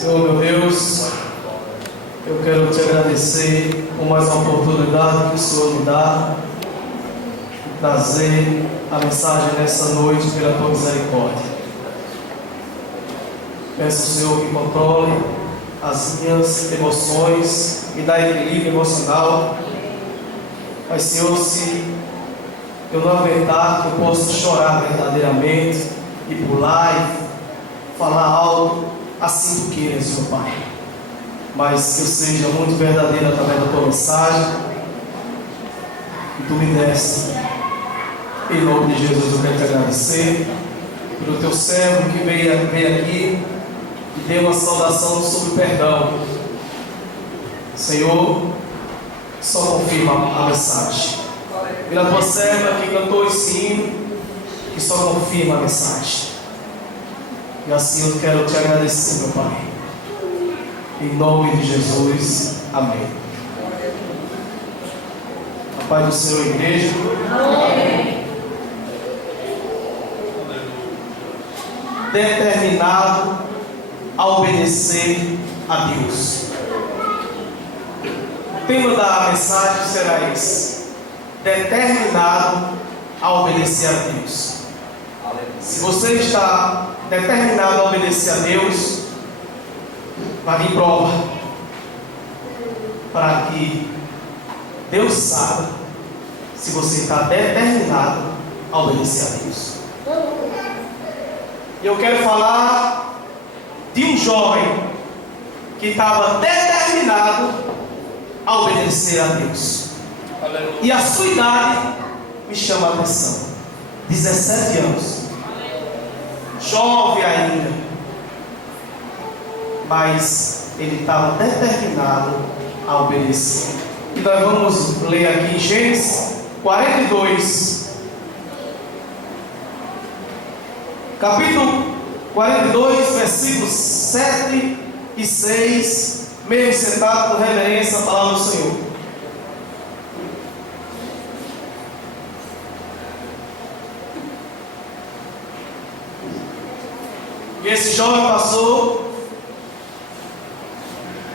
Senhor meu Deus, eu quero te agradecer por mais uma oportunidade que o Senhor me dá de trazer a mensagem nessa noite pela tua misericórdia. Peço ao Senhor que controle as minhas emoções, me dá equilíbrio emocional. Mas, Senhor, se eu não aguentar, que eu possa chorar verdadeiramente e pular e falar alto, assim tu queiras, Senhor Pai. Mas que eu seja muito verdadeiro através da tua mensagem que tu me deste. Em nome de Jesus eu quero te agradecer pelo teu servo que veio aqui e deu uma saudação sobre o perdão. Senhor, só confirma a mensagem. Pela tua serva que cantou esse hino, que só confirma a mensagem. E assim eu quero te agradecer, meu Pai. Em nome de Jesus. Amém. A paz do Senhor, igreja. Amém. Determinado a obedecer a Deus. O tema da mensagem será esse: determinado a obedecer a Deus. Se você está determinado a obedecer a Deus, vai vir prova para que Deus saiba se você está determinado a obedecer a Deus. E eu quero falar de um jovem que estava determinado a obedecer a Deus. E a sua idade me chama a atenção. 17 anos. Jovem ainda. Mas ele estava determinado a obedecer. E nós vamos ler aqui em Gênesis 42. Capítulo 42, versículos 7 e 6. Mesmo sentado com reverência à palavra do Senhor. E esse jovem passou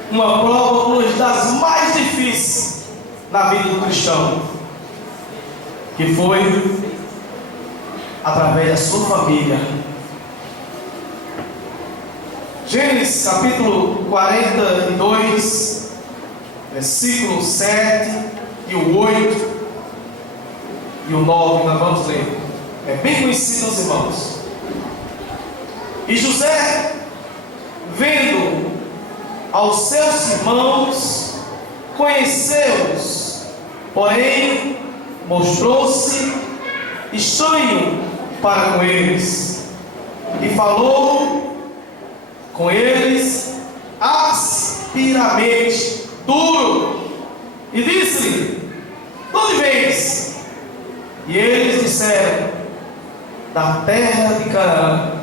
uma prova, uma das mais difíceis na vida do cristão, que foi através da sua família. Gênesis capítulo 42, versículo 7 e o 8 e o 9, nós vamos ler. É bem conhecido aos irmãos. E José, vendo aos seus irmãos, conheceu-os, porém mostrou-se estranho para com eles, e falou com eles asperamente, duro, e disse-lhe: de onde vens? E eles disseram: da terra de Canaã,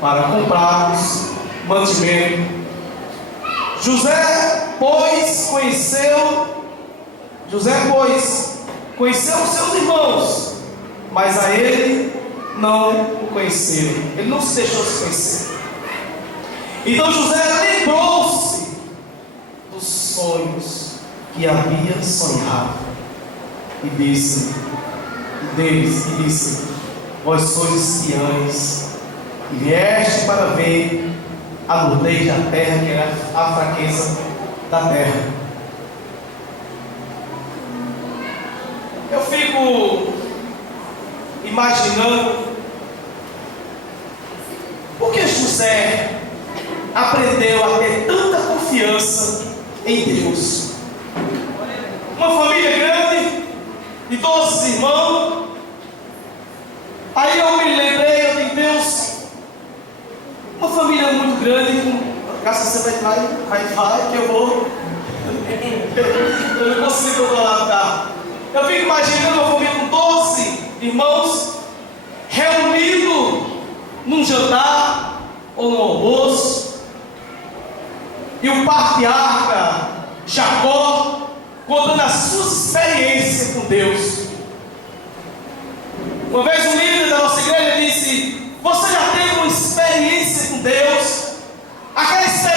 para comprarmos mantimento. José, pois, conheceu os seus irmãos, mas a ele não o conheceram. Ele não se deixou se conhecer. Então José lembrou-se dos sonhos que havia sonhado e disse: vós sois espiães e vieste para ver a nudez da terra, que era a fraqueza da terra. Eu fico imaginando por que José aprendeu a ter tanta confiança em Deus. Uma família grande, de 12 irmãos. Aí eu me lembrei, eu digo: Deus, uma família muito grande, graças a Deus vai, que eu vou. Eu não consigo controlar o carro. Eu fico imaginando uma família com 12 irmãos reunidos num jantar ou num almoço, e o patriarca Jacó contando as suas experiências com Deus. Uma vez um líder da nossa igreja disse: você já teve uma experiência com Deus? Aquela experiência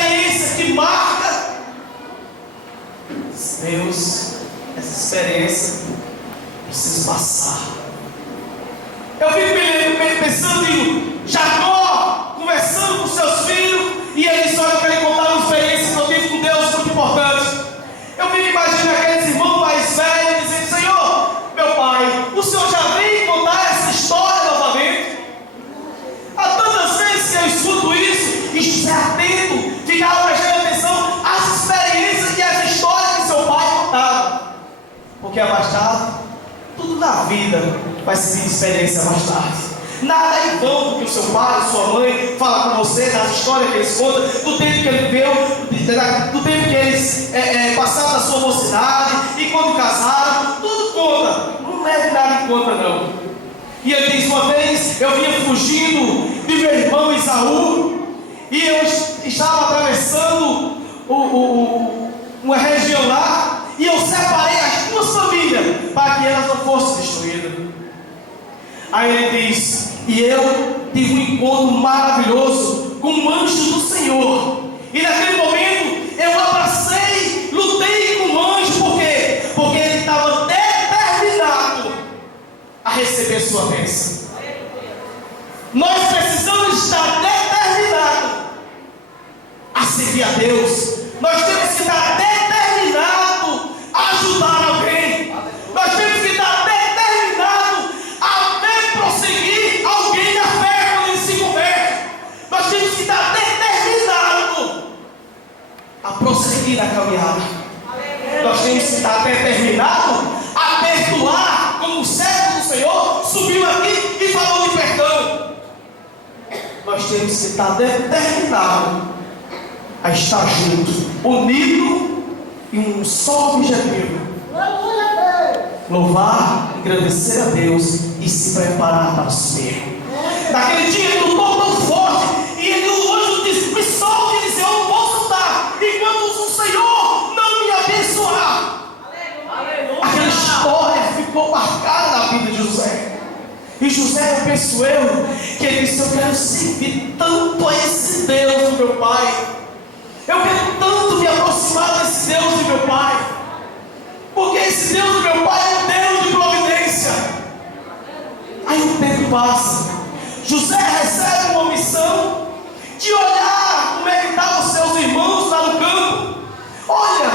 Porque é mais tarde, tudo na vida vai ser experiência mais tarde. Nada é em vão que o seu pai, sua mãe fala com você, das histórias que eles contam, do tempo que ele viveu, do tempo que eles passaram da sua mocidade e quando casaram, tudo conta. Não leve nada em conta não. E ele diz: uma vez eu vinha fugindo de meu irmão Esaú, e eu estava atravessando uma região lá, e eu separei as duas famílias para que elas não fossem destruídas. Aí ele diz: e eu tive um encontro maravilhoso com um anjo do Senhor, e naquele momento eu abracei, lutei com o anjo. Por quê? Porque ele estava determinado a receber sua bênção. Nós precisamos estar determinados a servir a Deus. Nós temos que estar determinados a ajudar alguém. Nós temos que estar determinados a ver prosseguir alguém na fé quando ele se converte. Nós temos que estar determinados a prosseguir na caminhada. Nós temos que estar determinados a perdoar, como o servo do Senhor subiu aqui e falou de perdão. Nós temos que estar determinados a estar juntos, unidos em um só objetivo: louvar, agradecer a Deus e se preparar para o céu. Naquele dia ele lutou tão forte, e o anjo disse: me solte. Ele disse: eu não vou soltar enquanto o Senhor não me abençoar. Aquela história ficou marcada na vida de José. E José, eu penso que ele disse: eu quero servir tanto a esse Deus do meu pai, eu quero tanto me aproximar desse Deus do meu pai, porque esse Deus do meu pai é um Deus de providência. Aí o tempo passa, José recebe uma missão de olhar como é que estavam os seus irmãos lá no campo. Olha,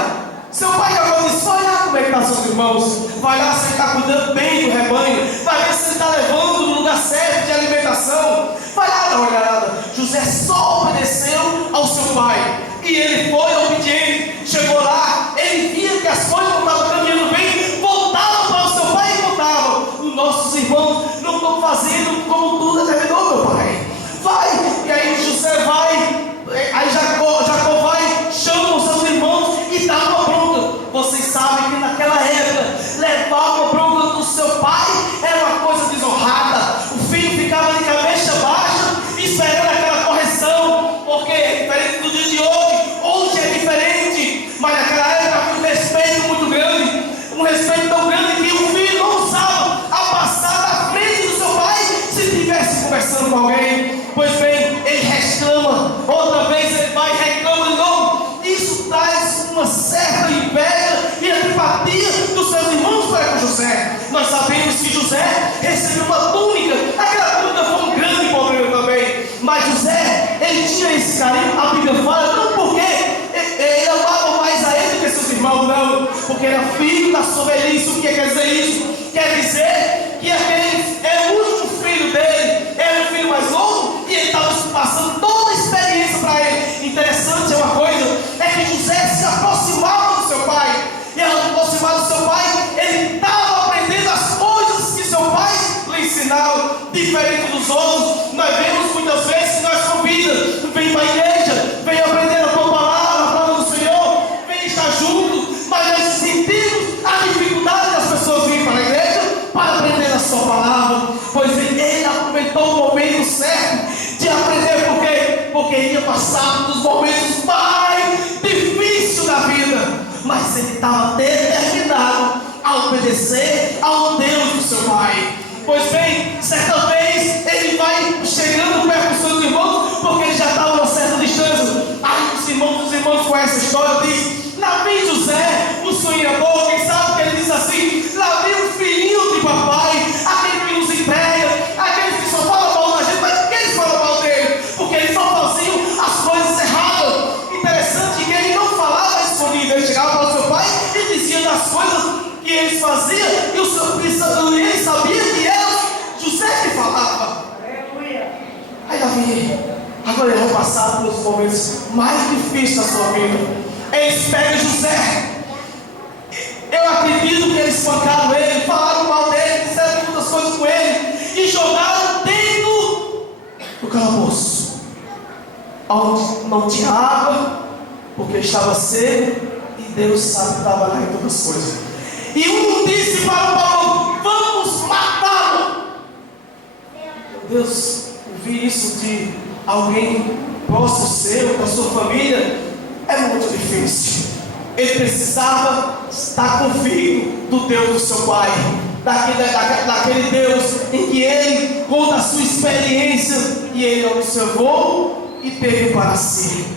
seu pai acabou de dizer: olha como é que estão seus irmãos. Vai lá se ele está cuidando bem do rebanho, vai ver se ele está levando no lugar certo de alimentação. Vai lá dar uma olhada. José só obedeceu ao seu pai, e ele foi obediente. Chegou lá, ele via que as coisas não estavam caminhando bem, voltava para o seu pai e contava: os nossos irmãos não estão fazendo como tu determinou, meu pai. Vai. E aí José vai, aí Jacó vai, chama os seus irmãos e dá uma bronca. Vocês sabem que naquela época levar uma bronca do seu pai era uma coisa desonrada. O filho ficava de cabeça baixa esperando aquela correção, porque é diferente do dia de hoje é diferente, mas naquela época havia um respeito muito grande, um respeito tão grande que o filho não usava a passar na frente do seu pai se estivesse conversando com alguém. Pois bem, ele reclama, outra vez ele vai e reclama de novo. Isso traz uma certa inveja e antipatia dos seus irmãos para com José. Nós sabemos que José recebeu uma túnica, aquela túnica foi um grande problema também, mas José, ele tinha esse carinho. A Bíblia fala, não porque ele amava mais a ele do que seus irmãos, não, porque era filho da sua velhice. O que quer dizer isso? Quer dizer que aquele é o último filho dele, era o filho mais novo, e ele estava passando toda a experiência para ele. Interessante é uma coisa, é que José se aproximava do seu pai, e ao aproximar do seu pai, ele estava aprendendo as coisas que seu pai lhe ensinava. Diferente dos outros, nós vemos muitas vezes que nós convidamos, vem para a igreja, vem aprender a tua palavra, a palavra do Senhor, vem estar junto, mas nós sentimos a dificuldade das pessoas virem para a igreja para aprender a sua palavra. Pois ele aproveitou o momento certo de aprender. Por quê? Porque ia passar dos momentos mais difíceis da vida, mas ele estava determinado a obedecer ao Deus do seu pai. Pois bem, certa vez ele vai chegando perto dos seus irmãos, porque ele já estava a uma certa distância. Aí os irmãos conhecem a história, diz: lá vem José, o sonhador. Quem sabe que ele diz assim: lá vem o filhinho de papai, aquele que nos emprega, aquele que só fala mal da gente. Mas por que eles falam mal dele? Porque eles só faziam as coisas erradas. Interessante que ele não falava escondido, ele chegava para o seu pai e dizia das coisas que eles faziam, e o seu ele sabia que era José que falava. Aí Davi, agora ele vai passar pelos momentos mais difíceis da sua vida. Eles pegam José, Eu acredito que eles espancaram ele, falaram mal dele, disseram muitas coisas com ele e jogaram dentro do calabouço, onde não tinha água, porque estava seco, e Deus sabe que estava lá em todas as coisas. E um disse para Paulo: vamos matá-lo. Meu Deus, ouvir isso de alguém próximo seu, da sua família, é muito difícil. Ele precisava estar convicto do Deus do seu pai, daquele Deus em que ele conta a sua experiência e ele observou e teve para si.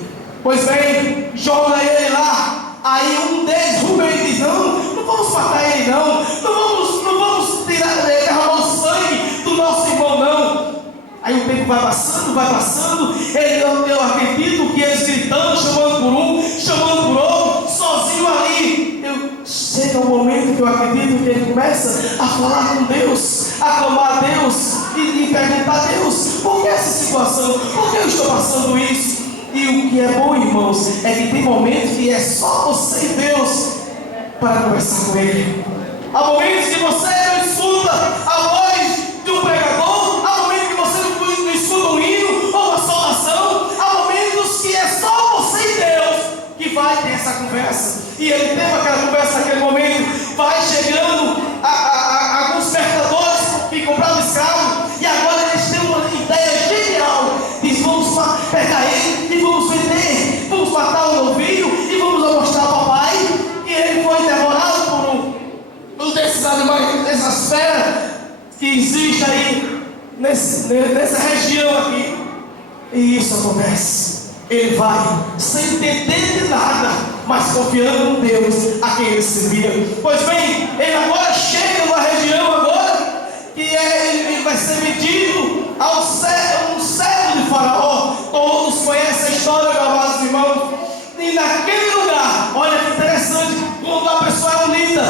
Pois bem, joga ele lá. Aí um deles, Rubem, diz: não vamos matar ele, não vamos derramar o sangue do nosso irmão, não. Aí o tempo vai passando, eu acredito que eles gritando, chamando por um, chamando por outro, sozinho ali. Chega um momento que eu acredito que ele começa a falar com Deus, a clamar a Deus e perguntar a Deus: por que essa situação? Por que eu estou passando isso? E o que é bom, irmãos, é que tem momentos que é só você e Deus para conversar com Ele. Há momentos que você não escuta a voz de um pregador, há momentos que você não escuta um hino ou uma saudação, há momentos que é só você e Deus que vai ter essa conversa. E ele teve aquela conversa naquele momento. Vai chegando alguns mercadores que compravam escravos, e agora eles têm uma ideia genial. Diz: vamos pegar ele e vamos vender, vamos matar o novinho e vamos mostrar ao papai que ele foi devorado por um desses animais, dessas feras que existe aí nessa região aqui. E isso acontece. Ele vai sem entender de nada, mas confiando em Deus a quem ele servia. Pois bem, ele agora chega numa região agora que ele vai ser vendido a um servo de Faraó. Todos conhecem a história, meus amados irmãos. E naquele lugar, olha que interessante, quando a pessoa é unida,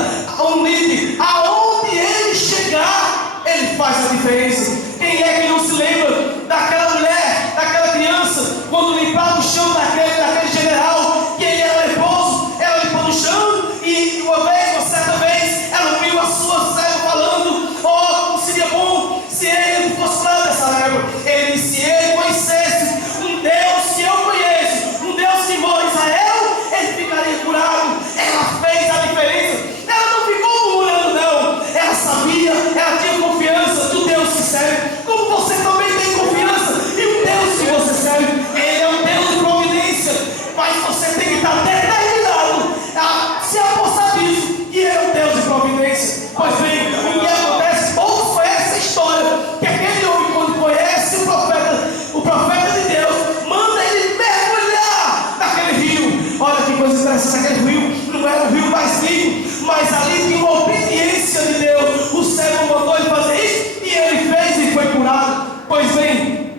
aonde ele chegar, ele faz a diferença. Quem é que não se lembra daquela mulher, daquela criança, quando limpava o chão daquele general, que ele era leproso? Ela limpou no chão, e uma certa vez, ela viu a sua serva falando: oh, como seria bom se ele fosse curado dessa lepra. Ele disse: se ele conhecesse um Deus que eu conheço, um Deus que mora em Israel, ele ficaria curado. Ela fez a diferença. Ela não ficou murmurando, não. Ela sabia, ela tinha confiança do Deus que serve. Como você também tem confiança e o Deus que você serve. Ele é um Deus de providência, mas você tem que estar determinado a se apossar disso, que ele é um Deus de providência. Pois bem, o que acontece? Todos conhecem a história, que aquele homem, quando conhece o profeta de Deus, manda ele mergulhar naquele rio. Olha que coisa interessante, aquele rio não era o rio mais limpo, mas ali tinha uma obediência de Deus. O servo mandou ele fazer isso, e ele fez e foi curado. Pois bem,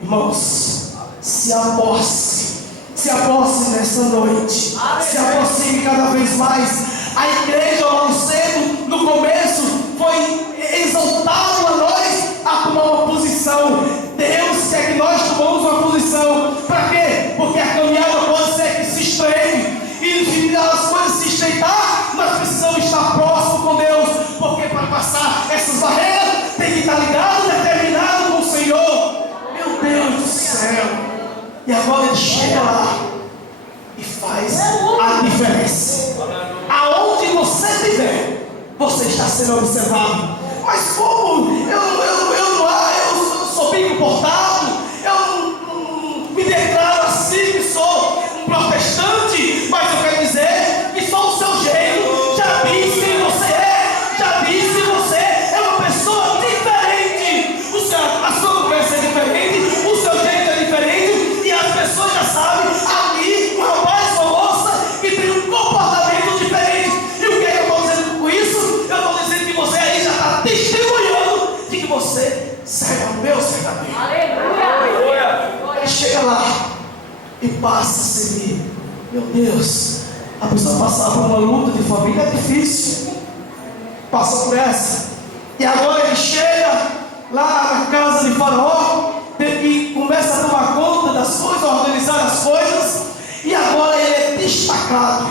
irmãos, se aposse nessa noite, se aproxime cada vez mais. A igreja logo cedo, no começo, foi exaltado a nós a tomar uma posição. Deus quer que nós tomamos uma posição. Para quê? Porque a caminhada pode ser que se estreite, e as coisas se estreitar, nós precisamos estar próximos com Deus, porque para passar essas barreiras tem que estar ligado, determinado com o Senhor. Meu Deus do céu! E agora ele chega lá e faz a diferença. Aonde você estiver, você está sendo observado. Mas como? Eu sou bem comportado, eu me declaro assim, que sou um protestante, mas eu quero dizer que sou o seu jeito. Já disse quem você é, já disse que você é uma pessoa diferente. A sua conversa é diferente, o seu jeito é diferente, e as pessoas já sabem. Ali, um rapaz, uma moça que tem um comportamento diferente. E o que é que eu estou dizendo com isso? Eu estou dizendo que você aí já está testemunhando de que você serve ao Deus verdadeiro. Aleluia! Ele chega lá e passa a servir. Meu Deus, a pessoa passar por uma luta de família é difícil. Passa por essa. E agora ele chega lá na casa de Faraó e começa a tomar conta das coisas, a organizar as coisas. E agora ele é destacado.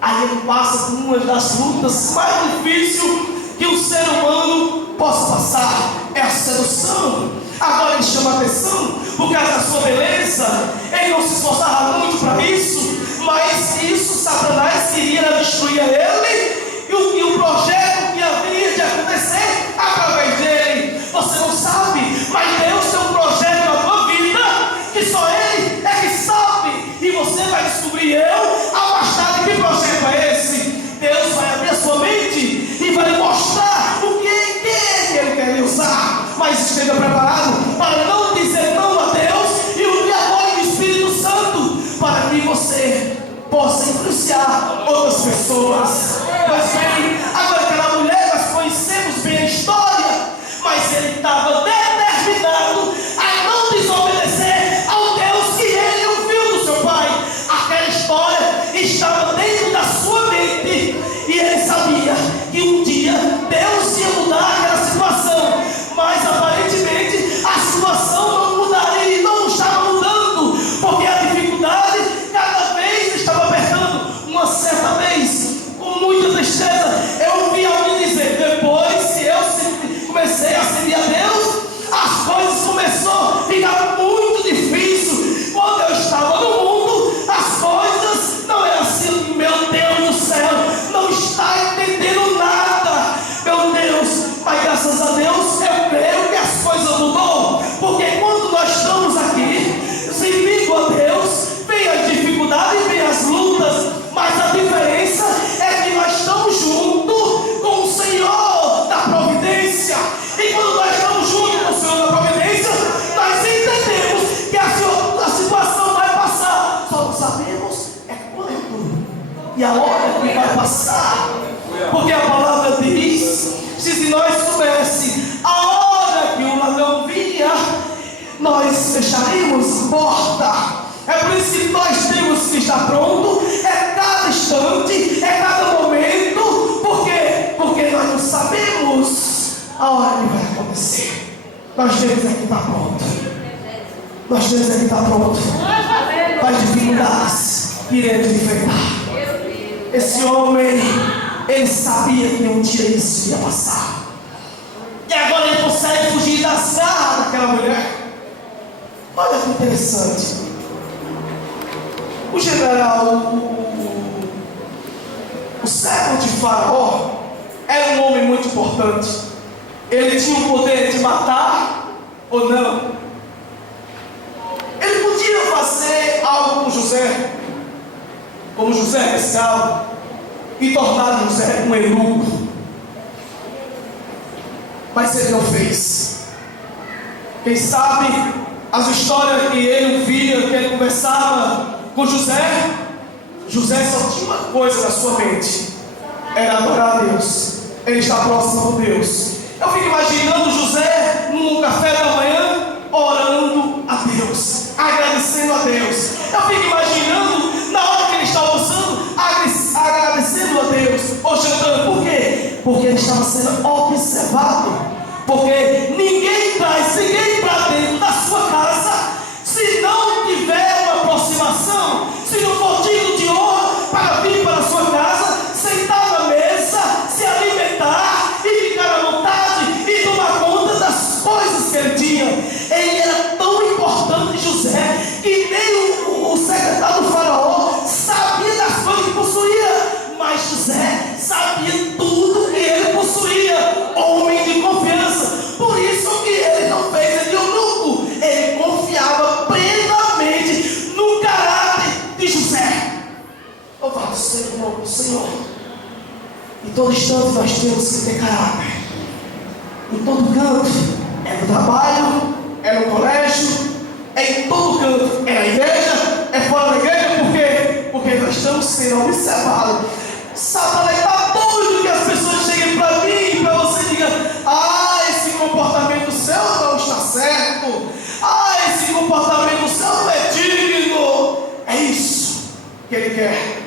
Aí ele passa por uma das lutas mais difíceis que o ser humano possa passar, é a sedução. Agora ele chama atenção por causa da sua beleza. Ele não se esforçava muito para isso, mas isso Satanás queria destruir ele e o projeto que havia de acontecer através dele. Você não sabe, mas Deus tem um projeto na tua vida que só Ele é que sabe, e você vai descobrir mais tarde que projeto é esse. Deus vai abrir a sua mente e vai lhe mostrar o que Ele quer lhe usar. Mas esteja preparado para não dizer não a Deus e o apoio do Espírito Santo, para que você possa influenciar outras pessoas. Mas bem, agora aquela mulher, nós conhecemos bem a história, mas ele estava determinado a não desobedecer ao Deus que ele ouviu do seu pai. Aquela história estava dentro da sua mente e ele sabia que um dia Deus ia mudar aquela situação, mas aparentemente a situação não mudaria e não estava mudando, porque a dificuldade cada vez estava apertando. Uma certa vez, com muita tristeza, eu ouvi alguém dizer: depois que eu comecei a servir a Deus, as coisas começaram a ficar muito difíceis. Quando eu estava no mundo, as coisas não eram assim. Meu Deus do céu, não está entendendo nada, meu Deus. Mas graças a Deus eu creio que as coisas mudou, porque quando nós estamos aqui servindo a Deus, vem as dificuldades, vem as lutas, mas a diferença é que nós estamos juntos com o Senhor da providência. E quando nós estamos juntos com o Senhor da providência, nós entendemos que a situação vai passar, só não sabemos é quando e a hora que vai passar, porque a palavra diz: se nós soubesse a hora que o ladrão vinha, nós fecharíamos a porta. É por isso que nós temos que estar pronto, é cada instante, é cada momento. Por quê? Porque nós não sabemos a hora que vai acontecer. Nós temos que estar pronto. Nós temos que estar pronto para as dificuldades que iremos enfrentar. Esse homem, ele sabia que um dia isso ia passar, e agora ele consegue fugir das garras daquela mulher. Olha que interessante. O general, o servo de Faraó, era um homem muito importante. Ele tinha o poder de matar ou não. Ele podia fazer algo com José, como José pescava, e tornar José um eunuco, mas ele não fez. Quem sabe as histórias que ele via, que ele conversava com José, José só tinha uma coisa na sua mente: era adorar a Deus. Ele está próximo de Deus. Eu fico imaginando José num café da manhã, orando a Deus, agradecendo a Deus. Eu fico imaginando na hora que ele está almoçando, agradecendo a Deus, ou jantando. Por quê? Porque ele estava sendo observado. Porque ninguém traz ninguém para dentro da sua casa se não tiver uma aproximação, se não for digno de honra para vir para a sua casa, sentar na mesa, se alimentar e ficar à vontade e tomar conta das coisas que ele tinha. Ele era tão importante, José, que nem o secretário do Faraó sabia das coisas que possuía, mas José sabia tudo que ele possuía. Homem de confiança. Por isso que ele não fez ele eunuco. Ele confiava plenamente no caráter de José. Louvado seja o nome do Senhor. Em todo instante nós temos que ter caráter. Em todo canto. É no trabalho, é no colégio, é em todo canto. É na igreja, é fora da igreja. Por quê? Porque nós estamos sendo observados. Satanás está doido que as pessoas cheguem para mim e para você e digam: esse comportamento seu não está certo, esse comportamento seu não é digno. É isso que ele quer.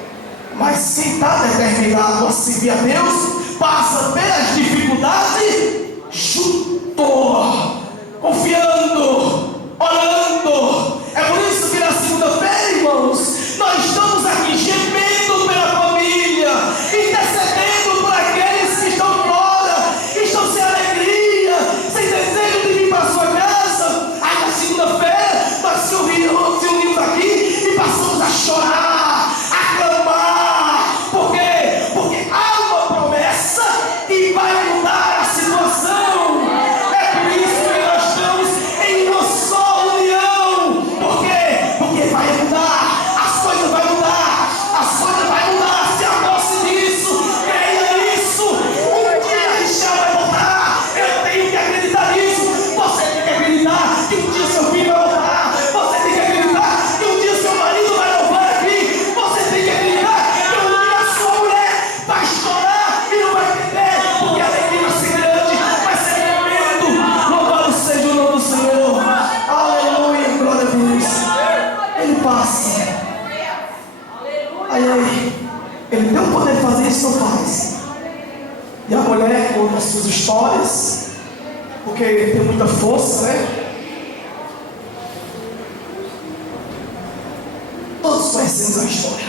Mas quem está determinado a servir a Deus passa pelas dificuldades junto, confiando, orando. É por isso que na segunda-feira, irmãos, nós estamos aqui gemendo pela família, suas histórias, porque tem muita força, né? Todos conhecemos a história.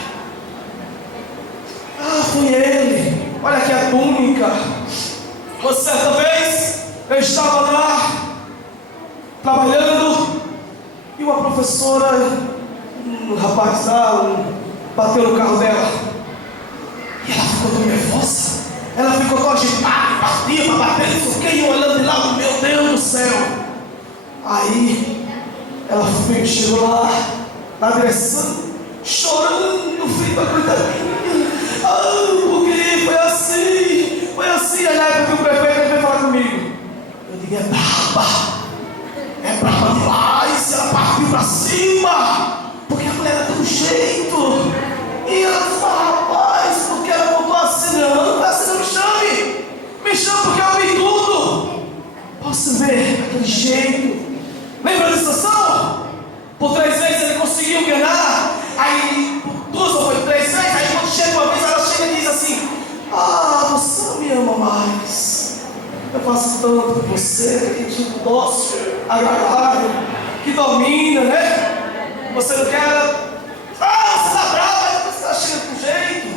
Ah, foi ele. Olha aqui a túnica. Uma certa vez eu estava lá trabalhando e uma professora, um rapaz lá, bateu no carro dela e ela ficou tão nervosa. Ela ficou tão agitada, batia para bater, não sei o que, e olhando de lado, meu Deus do céu. Aí ela chegou lá na direção, chorando, filho da coitadinha. Ah, porque foi assim. Aí na época que o prefeito veio falar comigo, eu digo, é brava demais, ela partiu pra cima, porque a mulher era de um jeito. E ela falou, rapaz, porque ela voltou assim, não é assim, não me chame porque eu vi tudo. Posso ver aquele jeito. Lembra da situação? Por 3 vezes ele conseguiu ganhar, aí por 2 ou foi 3 vezes, aí quando chega uma vez, ela chega e diz assim, ah, você não me ama mais. Eu faço tanto por você, que tipo dócil, agradável, que domina, né? Você não quer, você está brava, você está cheio com jeito,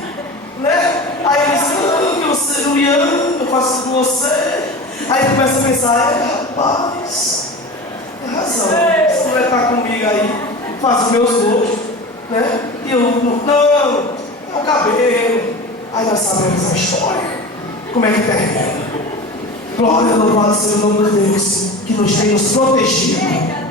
né? Aí ele diz, não, que você não me ama, eu faço por você. Aí começa a pensar, rapaz, tem razão, você vai estar comigo aí, faz os meus gostos, né? E eu, não, é o cabelo. Aí nós sabemos a história, como é que termina. Glória, louvado seja o nome de Deus, que nos tem nos protegido.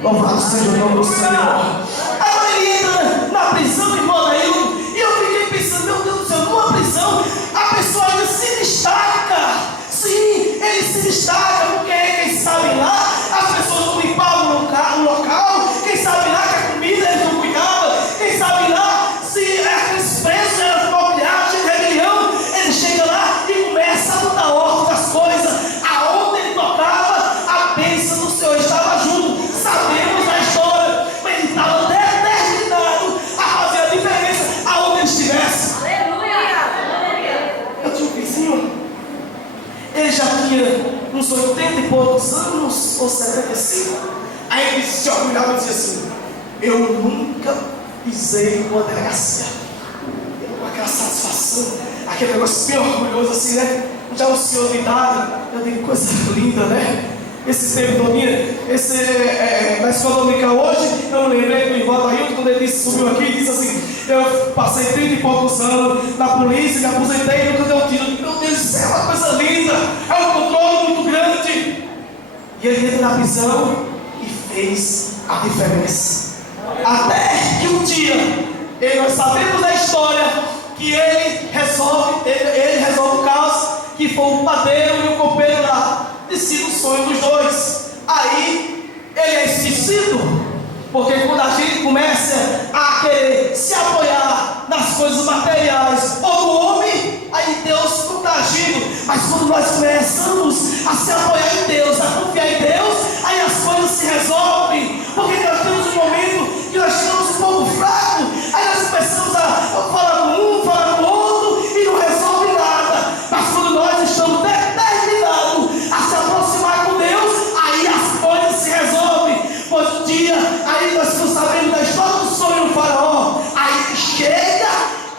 Louvado seja o nome do Senhor. Agora ele entra na prisão de Monaíldo, e eu fiquei pensando, meu Deus do céu, numa prisão, a pessoa ainda se destaca. Sim, ele se destaca, porque quem sabe lá, as pessoas não limpavam o local, quem sabe lá que a comida eles não cuidavam, quem sabe lá se aqueles presos eram mobiliados de rebelião, ele chega lá e começa a mudar ordem das coisas. Aonde ele tocava, a bênção do Senhor estava junto. Sabemos a história, mas ele estava determinado a fazer a diferença aonde ele estivesse. Eu tinha um vizinho. Ele já tinha uns 80 e poucos anos, ou 75. Aí ele se olhava e dizia assim, eu nunca pisei numa delegacia. Com aquela satisfação, aquele negócio bem orgulhoso assim, né? Já o senhor de idade, eu digo, coisa linda, né? Esse tempo todinho, na escola dominical hoje, eu me lembrei do irmão Ailton, quando ele subiu aqui e disse assim, eu passei 30 e poucos anos na polícia, me aposentei e nunca deu um tiro. Meu Deus do céu, é uma coisa linda, é um controle muito grande. E ele entra na prisão e fez a diferença. Até que um dia, nós sabemos da história, que ele resolve o caos, que foi o padeiro e o copeiro lá. Decide o sonho dos dois. Aí ele é esquecido, porque quando a gente começa a querer se apoiar nas coisas materiais ou no homem, aí Deus não está agindo. Mas quando nós começamos a se apoiar em Deus, a confiar em Deus, aí as coisas se resolvem. Porque nós temos um momento que nós estamos um pouco fracos, aí nós começamos a falar com um, falar com o outro e não resolve nada. Mas quando nós estamos determinados a se aproximar com Deus, aí as coisas se resolvem. Pois um dia, aí nós ficamos sabendo da história do sonho do faraó. Aí chega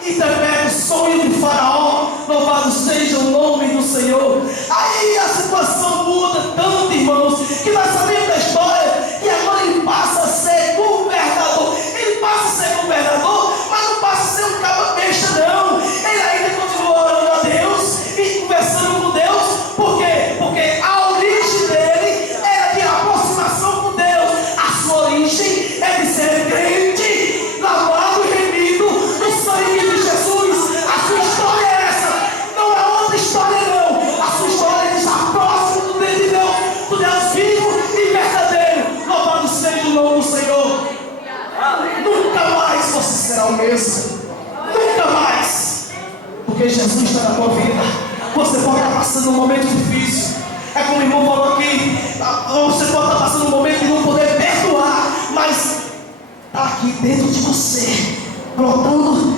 e interpreta o sonho do faraó. Louvado seja o nome do Senhor. Aí a situação muda tanto, irmãos, que nós sabemos da história. E agora ele passa a ser governador. Ele passa a ser governador, mas não passa a ser um cabo besta, não. Ele ainda continua orando a Deus e conversando com Deus. Por quê? Porque a origem dele era de aproximação com Deus. A sua origem é de ser crente, lavado e remido no sangue de Jesus. A sua história é essa, não é outra história não. A sua história é de estar próximo do Deus vivo e verdadeiro. Louvado seja o nome do Senhor. Nunca mais você será o mesmo. Nunca mais. Porque Jesus está na tua vida. Você pode estar passando um momento difícil. É como o irmão falou aqui. Você pode estar passando um momento de não poder perdoar, mas está aqui dentro de você, brotando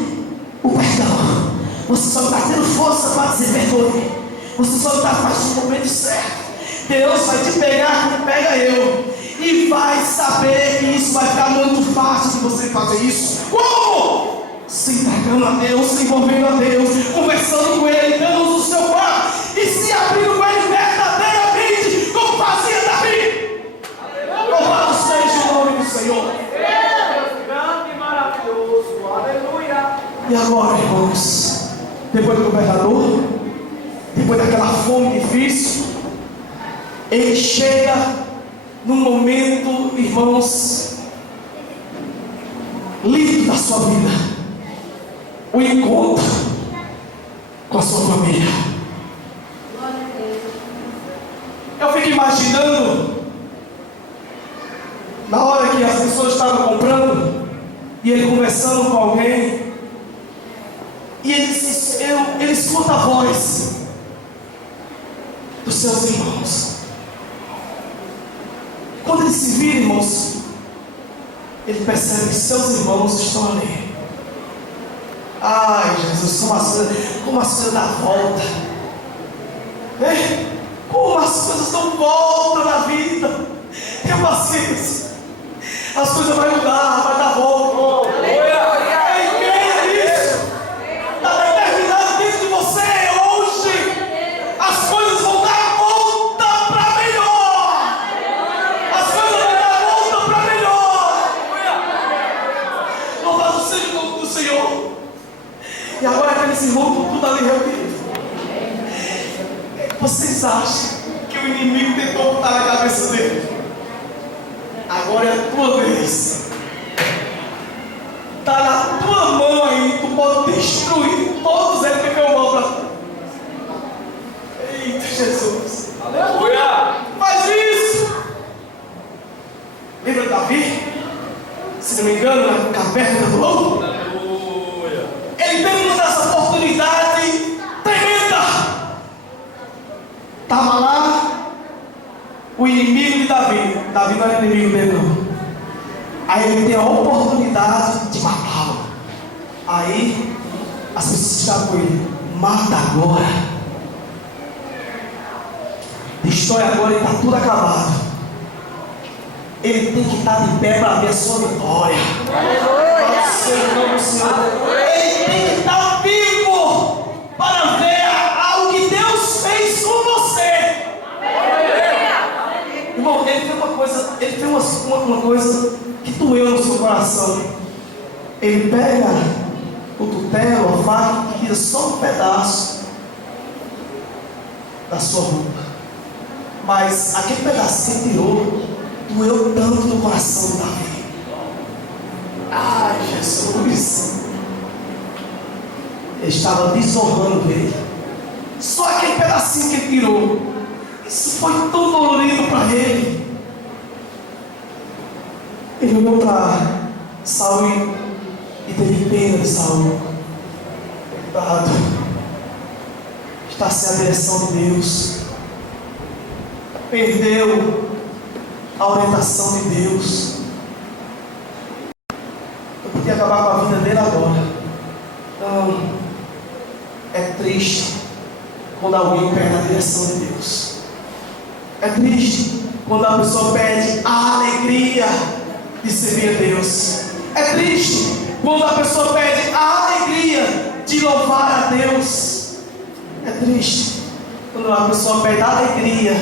o perdão. Você só está tendo força para dizer perdoe. Você só está fazendo no momento certo. Deus vai te pegar como pega eu. E vai saber que isso vai ficar muito fácil de você fazer isso. Como? Se entregando a Deus, se envolvendo a Deus, conversando com Ele, dando o seu quarto e se abrindo com Ele verdadeiramente, como fazia Davi. Louvado seja o nome do Senhor. Grande e maravilhoso, aleluia. E agora, irmãos, depois do governador, depois daquela fome difícil, ele chega num momento, irmãos, lindo da sua vida, o encontro com a sua família. Eu fico imaginando, na hora que as pessoas estavam comprando, e ele conversando com alguém, e ele escuta a voz dos seus irmãos. Quando ele se vira, irmãos, ele percebe que seus irmãos estão ali. Ai, Jesus, como as coisas dão volta. Como as coisas dão volta na vida. Tenha paciência. As coisas vão mudar, vai dar volta. Creia nisso. Está determinado dentro de você hoje. As coisas vão dar volta para melhor. As coisas vão dar volta para melhor. Louvado seja o nome do Senhor. E agora aqueles irmãos tudo ali reunido. Vocês acham que o inimigo tentou botar na cabeça dele? Agora é a tua vez. Está na tua mão aí. Tu pode destruir todos eles que ficam mal para tu. Eita, Jesus. Aleluia. Faz isso. Lembra de Davi? Se não me engano, na caverna do lobo. Aleluia. Ele teve uma dessa oportunidade tremenda. Estava lá o inimigo de Davi. Davi não era inimigo dele, não. Aí ele tem a oportunidade de matá-lo. Aí as pessoas estavam com ele: mata agora, destrói agora e está tudo acabado. Ele tem que estar de pé para ver a sua vitória. Ele tem que estar vivo para ver algo que Deus fez com você. Irmão, ele fez uma coisa que doeu no seu coração. Ele pega o tutelo, a faca, e tira só um pedaço da sua roupa. Mas aquele pedaço que ele tirou doeu tanto no coração de Davi. Ai, Jesus! Ele estava desonrando ele. Só aquele pedacinho que ele tirou. Isso foi tão dolorido para ele. Ele olhou para Saul e teve pena de Saul. Cuidado. Está sem a direção de Deus. Perdeu a orientação de Deus. Eu podia acabar com a vida dele agora. Então, é triste quando alguém perde a direção de Deus. É triste quando a pessoa perde a alegria de servir a Deus. É triste quando a pessoa perde a alegria de louvar a Deus. É triste quando a pessoa perde a alegria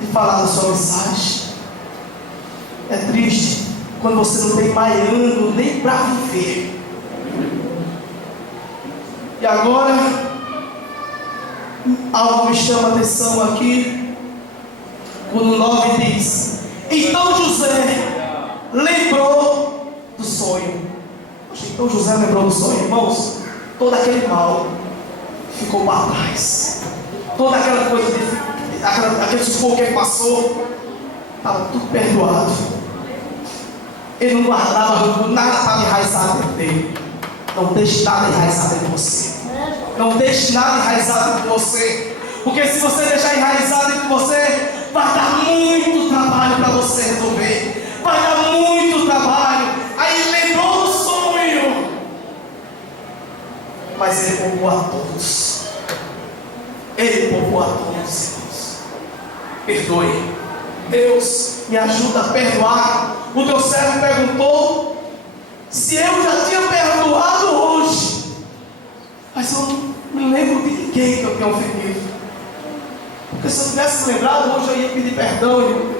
de falar da sua mensagem. É triste quando você não tem mais ânimo nem para viver. E agora, algo me chama a atenção aqui, quando o 9 diz: então José lembrou do sonho. Então José lembrou do sonho, irmãos. Todo aquele mal ficou para trás. Toda aquela coisa, aquele sufoco que ele passou, estava tudo perdoado. Ele não guardava nada para enraizar dentro dele. Não deixe nada enraizar dentro de você. Não deixe nada enraizar dentro de você. Porque se você deixar enraizar dentro de você, vai dar muito trabalho para você resolver. Vai dar muito trabalho. Aí ele lembrou do sonho. Mas ele poupou a todos. Ele poupou a perdoe. Deus, me ajuda a perdoar. O teu servo perguntou se eu já tinha perdoado hoje, mas eu não me lembro de ninguém que eu tenha ofendido. Porque se eu tivesse me lembrado, hoje eu ia pedir perdão, irmão.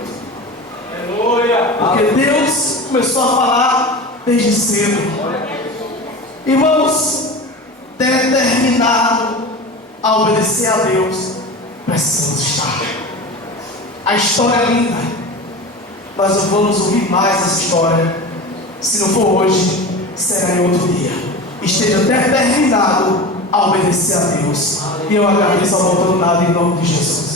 Aleluia. Porque Deus começou a falar desde cedo. Irmãos, determinado a obedecer a Deus, precisamos estar. A história é linda, mas não vamos ouvir mais essa história. Se não for hoje, será em outro dia. Esteja determinado a obedecer a Deus. E eu agradeço ao volta do nada em nome de Jesus.